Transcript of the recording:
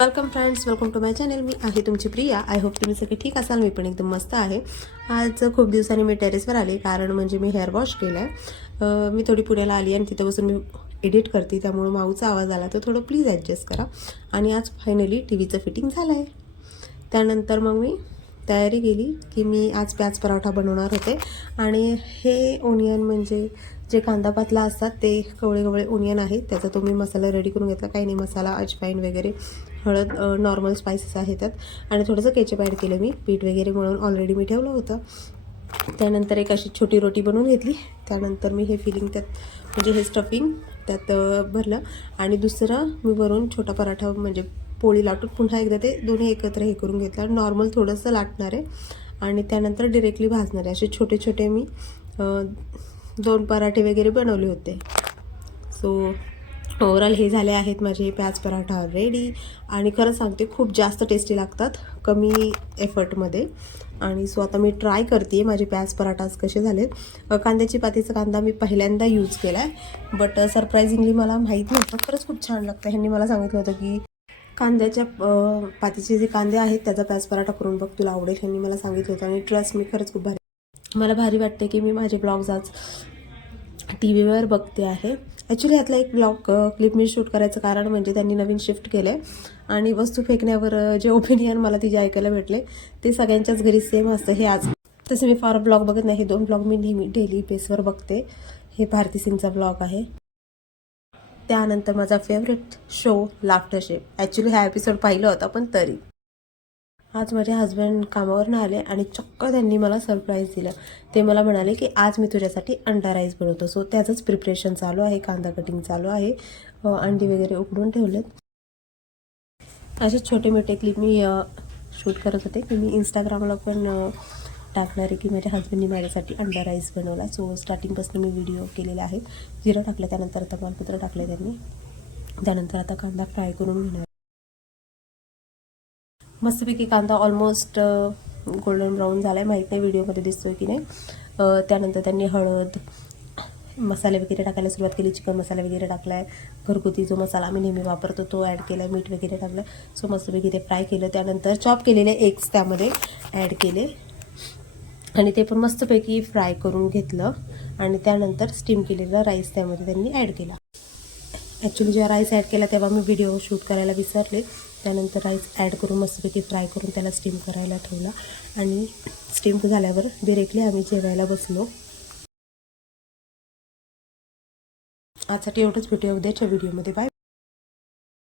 Welcome friends, welcome to my channel. मी आहे तुमची प्रिया. आय होप तुम्ही सगळे ठीक असाल. मी पण एकदम मस्त आहे. आज खूप दिवसांनी मी टेरेसवर आले, कारण म्हणजे मी हेअर वॉश केला आहे. मी थोडी पुण्याला आली आणि तिथं बसून मी एडिट करते, त्यामुळे माऊचा आवाज आला तर थोडं प्लीज ॲडजस्ट करा. आणि आज फायनली टी व्हीचं फिटिंग झालं आहे. त्यानंतर मग मी तयारी केली की मी आज प्याज पराठा बनवणार होते. आणि हे ओनियन म्हणजे जे कांदा पातला असतात ते कवळे कवळे ओनियन आहेत. त्याचा तो मी मसाला रेडी करून घेतला. काही नाही, मसाला अजवाईन वगैरे, हळद, नॉर्मल स्पाइसेस आहेत त्यात, आणि थोडंसं केचप ॲड केलं. मी पीठ वगैरे म्हणून ऑलरेडी मी ठेवलं होतं. त्यानंतर एक अशी छोटी रोटी बनवून घेतली. त्यानंतर मी हे फिलिंग त्यात म्हणजे हे स्टफिंग त्यात भरलं. आणि दुसरं मी वरून छोटा पराठा म्हणजे पोळी लाटून पुन्हा एकदा ते दोन्ही एकत्र हे करून घेतलं. नॉर्मल थोडंसं लाटणार आहे आणि त्यानंतर डिरेक्टली भाजणार आहे. असे छोटे छोटे मी 2 पराठे वगैरे बनवले होते. सो ओवरऑल हे झाले आहेत माझे प्याज पराठा रेडी. आणि खरं सांगते, खूप जास्त टेस्टी लागतात कमी एफर्टमध्ये. आणि सो आता मी ट्राय करते माझे प्याज पराठास कसे झालेत. कांद्याची पातीचा कांदा मी पहिल्यांदा यूज केला आहे, बट सरप्रायझिंगली मला माहीत नव्हतं. खरंच खूप छान लागतं. ह्यांनी मला सांगितलं होतं की कांद्याच्या पातीचे जे कांदे आहेत त्याचा प्याज पराठा करून बघ, तुला आवडेल. ह्यांनी मला सांगितलं होतं आणि ट्रस्ट मी खरंच खूप भारी, मला भारी वाटते की मी माझे ब्लॉग्स आज टी व्हीवर बघते आहे. ॲक्च्युली यातला एक ब्लॉग क्लिप मी शूट करायचं कारण म्हणजे त्यांनी नवीन शिफ्ट केलं आहे आणि वस्तू फेकण्यावर जे ओपिनियन मला तिचे ऐकायला भेटले ते सगळ्यांच्याच घरी सेम असतं. हे आज तसे मी फार ब्लॉग बघत नाही, हे 2 ब्लॉग मी नेहमी डेली बेसवर बघते. हे भारती सिंगचा ब्लॉग आहे. त्यानंतर माझा favourite show laughter chef. Actually हा एपिसोड पाहिला होता, पण तरी आज माझे हस्बंड कामावरून आले आणि चक्क त्यांनी मला सरप्राईज दिलं. ते मला म्हणाले की आज मी तुझ्यासाठी अंडा राईस बनवतो. सो त्याचंच प्रिपरेशन चालू आहे, कांदा कटिंग चालू आहे, अंडी वगैरे उकडून ठेवलेत. असे छोटे मोठे क्लिप मी शूट करत होते की मी इंस्टाग्रामला पण टाकणार आहे की माझ्या हस्बंडनी माझ्यासाठी अंडा राईस बनवला. सो स्टार्टिंगपासून मी व्हिडिओ केलेला आहे. जिरं टाकलं, त्यानंतर तमालपत्र टाकलं त्यांनी. त्यानंतर आता कांदा फ्राय करून घेणार. मस्तपैकी कांदा ऑलमोस्ट गोल्डन ब्राऊन झाला आहे, माहीत नाही व्हिडिओमध्ये दिसतोय की नाही. त्यानंतर त्यांनी हळद, मसाले वगैरे टाकायला सुरुवात केली. चिकन मसाला वगैरे टाकला आहे, घरगुती जो मसाला आम्ही नेहमी वापरतो तो ॲड केला आहे, मीठ वगैरे टाकलं. सो मस्तपैकी ते फ्राय केलं. त्यानंतर चॉप केलेले एग्स त्यामध्ये ॲड केले आणि ते पण मस्तपैकी फ्राय करून घेतलं. आणि त्यानंतर स्टीम केलेला राईस त्यामध्ये त्यांनी ॲड केला. ॲक्च्युली जेव्हा राईस ॲड केला तेव्हा मी व्हिडिओ शूट करायला विसरले. त्यानंतर राईस ॲड करून मस्तपैकी फ्राय करून त्याला स्टीम करायला ठेवला. आणि स्टीम झाल्यावर डिरेक्टली आम्ही जेवायला बसलो. आजसाठी एवढंच. भेटूया उद्याच्या व्हिडिओमध्ये. बाय.